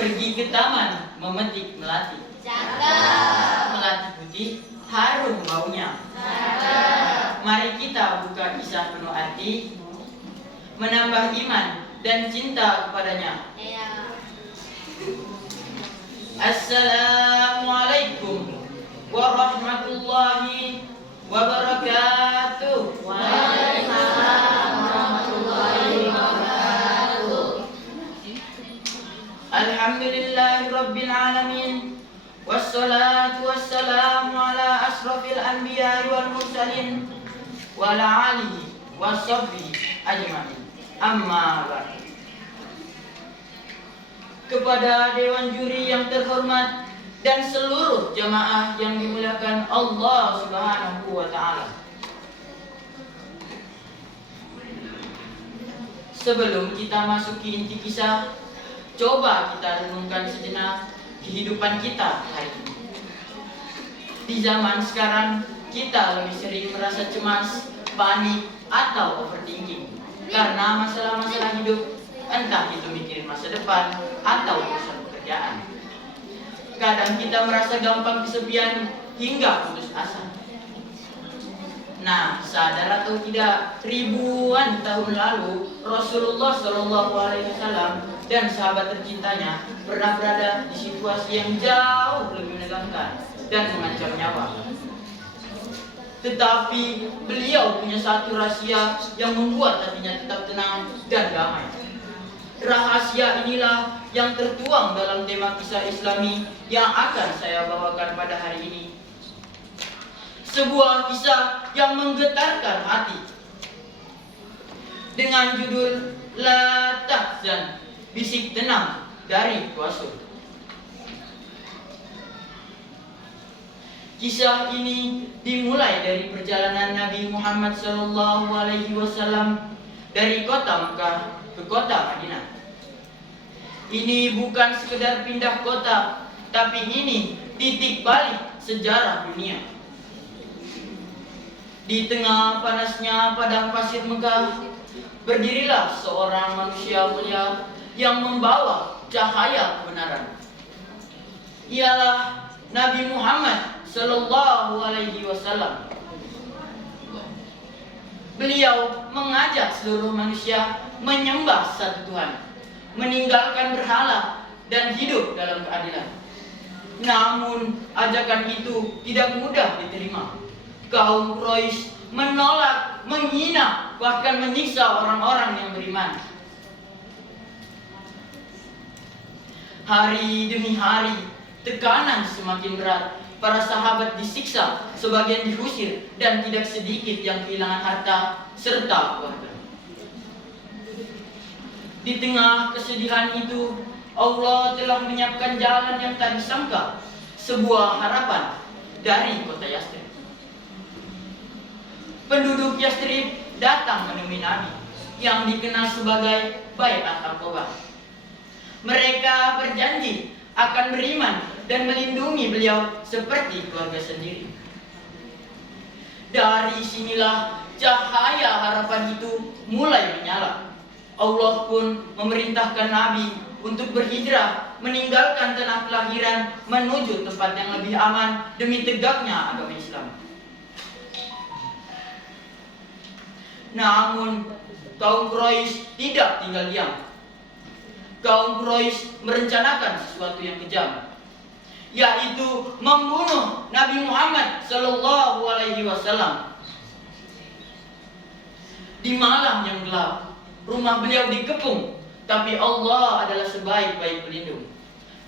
Pergi ke taman, memetik melati. Cakep. Melati putih, harum baunya. Cakep. Mari kita buka kisah penuh arti, menambah iman dan cinta kepadanya. Iya. Assalamualaikum warahmatullahi wabarakatuh. Waalaikumsalam warahmatullahi wabarakatuh. Alhamdulillahi rabbil alamin. Wassalatu wassalamu ala asrafil anbiya wal mursalin wa ala alihi washabbihi ajma'in. Amma ba'd. Kepada dewan juri yang terhormat dan seluruh jamaah yang dimuliakan Allah Subhanahu wa taala. Sebelum kita masuki inti kisah, coba kita renungkan sejenak kehidupan kita hari ini. Di zaman sekarang, kita lebih sering merasa cemas, panik, atau overthinking karena masalah-masalah hidup, entah itu mikirin masa depan atau urusan pekerjaan. Kadang kita merasa gampang kesepian hingga putus asa. Nah, sadar atau tidak, ribuan tahun lalu Rasulullah SAW dan sahabat tercintanya pernah berada di situasi yang jauh lebih menegangkan dan mengancam nyawa. Tetapi beliau punya satu rahasia yang membuat hatinya tetap tenang dan damai. Rahasia inilah yang tertuang dalam tema kisah Islami yang akan saya bawakan pada hari ini. Sebuah kisah yang menggetarkan hati dengan judul La Tahzan, bisik tenang dari Rasul. Kisah ini dimulai dari perjalanan Nabi Muhammad SAW dari kota Mekah ke kota Madinah. Ini bukan sekedar pindah kota, tapi ini titik balik sejarah dunia. Di tengah panasnya padang pasir Mekah, berdirilah seorang manusia mulia yang membawa cahaya kebenaran. Ialah Nabi Muhammad SAW. Beliau mengajak seluruh manusia menyembah satu Tuhan, meninggalkan berhala dan hidup dalam keadilan. Namun ajakan itu tidak mudah diterima. Kaum Quraisy menolak, menghina, bahkan menyiksa orang-orang yang beriman. Hari demi hari, tekanan semakin berat. Para sahabat disiksa, sebagian diusir, dan tidak sedikit yang kehilangan harta serta keluarga. Di tengah kesedihan itu, Allah telah menyiapkan jalan yang tak disangka, sebuah harapan dari kota Yathrib. Penduduk Yathrib datang menemui Nabi yang dikenal sebagai Bai'at Aqabah. Mereka berjanji akan beriman dan melindungi beliau seperti keluarga sendiri. Dari sinilah cahaya harapan itu mulai menyala. Allah pun memerintahkan Nabi untuk berhijrah, meninggalkan tanah kelahiran menuju tempat yang lebih aman demi tegaknya agama Islam. Namun kaum Quraisy tidak tinggal diam. Kaum Quraisy merencanakan sesuatu yang kejam, yaitu membunuh Nabi Muhammad SAW. Di malam yang gelap, rumah beliau dikepung, tapi Allah adalah sebaik-baik pelindung.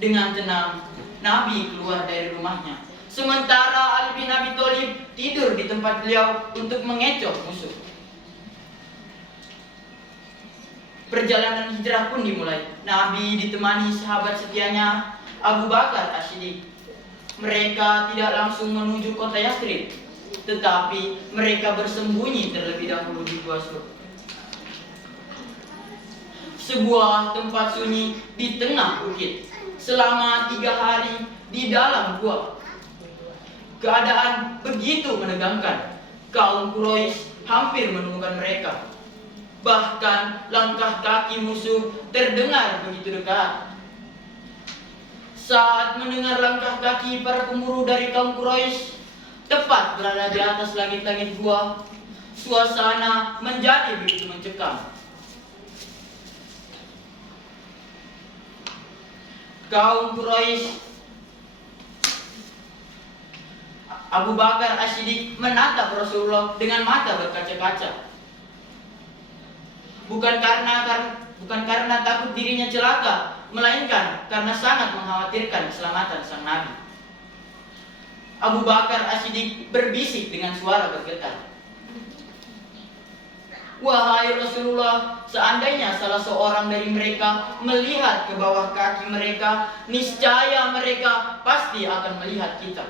Dengan tenang, Nabi keluar dari rumahnya, sementara Ali bin Abi Thalib tidur di tempat beliau untuk mengecoh musuh. Perjalanan hijrah pun dimulai. Nabi ditemani sahabat setianya Abu Bakar As-Siddiq. Mereka tidak langsung menuju kota Yathrib, tetapi mereka bersembunyi terlebih dahulu di Gua Sur, sebuah tempat sunyi di tengah bukit. Selama 3 hari di dalam gua. Keadaan begitu menegangkan. Kaum Quraisy hampir menemukan mereka. Bahkan langkah kaki musuh terdengar begitu dekat. Saat mendengar langkah kaki para pemburu dari kaum Quraisy tepat berada di atas langit-langit gua, suasana menjadi begitu mencekam. Kaum Quraisy, Abu Bakar As-Siddiq menatap Rasulullah dengan mata berkaca-kaca. Bukan karena takut dirinya celaka, melainkan karena sangat mengkhawatirkan keselamatan sang Nabi. Abu Bakar As-Siddiq berbisik dengan suara bergetar, "Wahai Rasulullah, seandainya salah seorang dari mereka melihat ke bawah kaki mereka, niscaya mereka pasti akan melihat kita."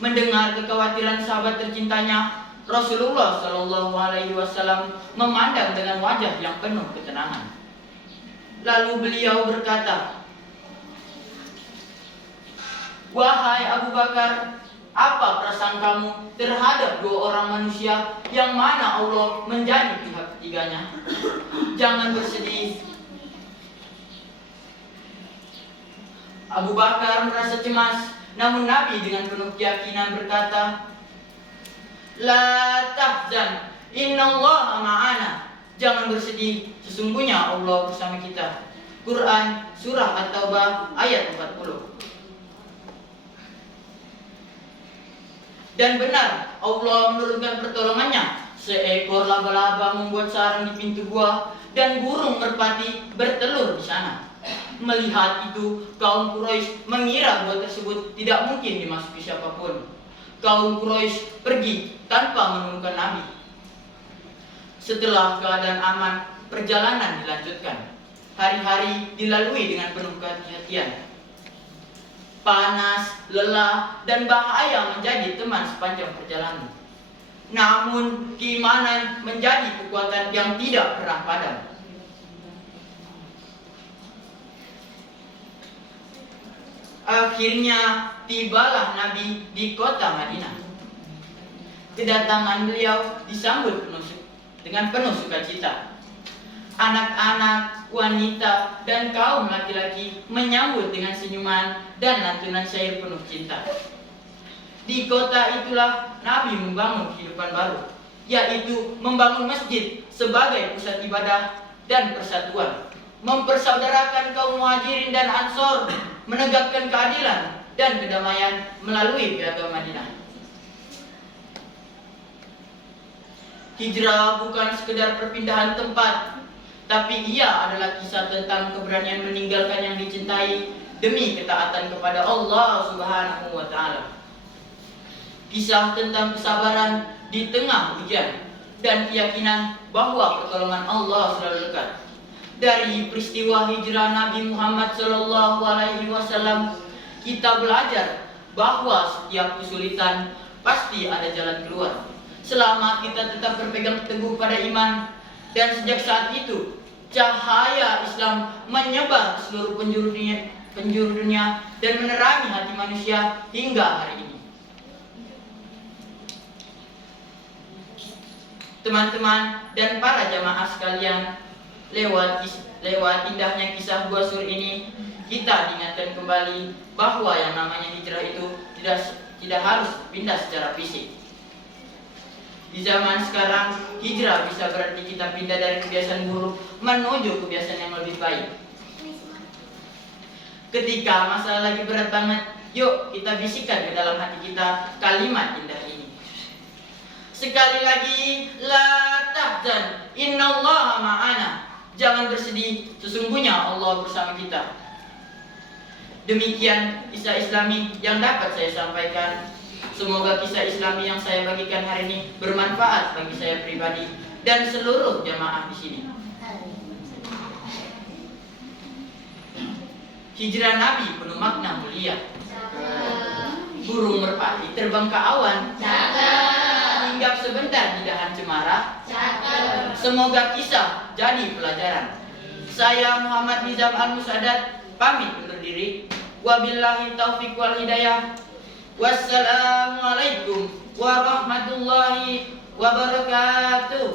Mendengar kekhawatiran sahabat tercintanya, Rasulullah Shallallahu Alaihi Wasallam memandang dengan wajah yang penuh ketenangan. Lalu beliau berkata, "Wahai Abu Bakar, apa perasaan kamu terhadap dua orang manusia yang mana Allah menjadi pihak ketiganya? Jangan bersedih." Abu Bakar merasa cemas, namun Nabi dengan penuh keyakinan berkata, "La tahzan, innallaha ma'ana." Jangan bersedih, sesungguhnya Allah bersama kita. Quran Surah At-Taubah ayat 40. Dan benar, Allah menurunkan pertolongannya. Seekor laba-laba membuat sarang di pintu gua, dan burung merpati bertelur di sana. Melihat itu, kaum Quraisy mengira gua tersebut tidak mungkin dimasuki siapapun. Kaum Quraisy pergi tanpa menemukan Nabi. Setelah keadaan aman, perjalanan dilanjutkan. Hari-hari dilalui dengan penuh kehati-hatian. Panas, lelah, dan bahaya menjadi teman sepanjang perjalanan. Namun, keimanan menjadi kekuatan yang tidak pernah padam. Akhirnya tibalah Nabi di kota Madinah. Kedatangan beliau disambut dengan penuh sukacita. Anak-anak, wanita, dan kaum laki-laki menyambut dengan senyuman dan lantunan syair penuh cinta. Di kota itulah Nabi membangun kehidupan baru, yaitu membangun masjid sebagai pusat ibadah dan persatuan, mempersaudarakan kaum Muhajirin dan Ansor, menegakkan keadilan dan kedamaian melalui piagam Madinah. Hijrah bukan sekedar perpindahan tempat, tapi ia adalah kisah tentang keberanian meninggalkan yang dicintai demi ketaatan kepada Allah Subhanahu wa Ta'ala. Kisah tentang kesabaran di tengah ujian dan keyakinan bahwa pertolongan Allah selalu dekat. Dari peristiwa hijrah Nabi Muhammad Sallallahu Alaihi Wasallam, kita belajar bahwa setiap kesulitan pasti ada jalan keluar, selama kita tetap berpegang teguh pada iman. Dan sejak saat itu, cahaya Islam menyebar ke seluruh penjuru dunia dan menerangi hati manusia hingga hari ini. Teman-teman dan para jamaah sekalian, lewat indahnya kisah Gua Sur ini, kita diingatkan kembali bahwa yang namanya hijrah itu tidak harus pindah secara fisik. Di zaman sekarang, hijrah bisa berarti kita pindah dari kebiasaan buruk menuju kebiasaan yang lebih baik. Ketika masalah lagi berat banget, yuk kita bisikkan ke dalam hati kita kalimat indah ini. Sekali lagi, la tahzan, innallaha ma'ana. Jangan bersedih, sesungguhnya Allah bersama kita. Demikian kisah Islami yang dapat saya sampaikan. Semoga kisah Islami yang saya bagikan hari ini bermanfaat bagi saya pribadi dan seluruh jamaah di sini. Hijrah Nabi penuh makna mulia. Burung merpati terbang ke awan. Hinggap sebentar di dahan cemara. Semoga kisah jadi pelajaran. Saya Muhammad Nizam Al-Musadat pamit undur diri. Wabillahi taufiq wal hidayah. Wassalamualaikum warahmatullahi wabarakatuh.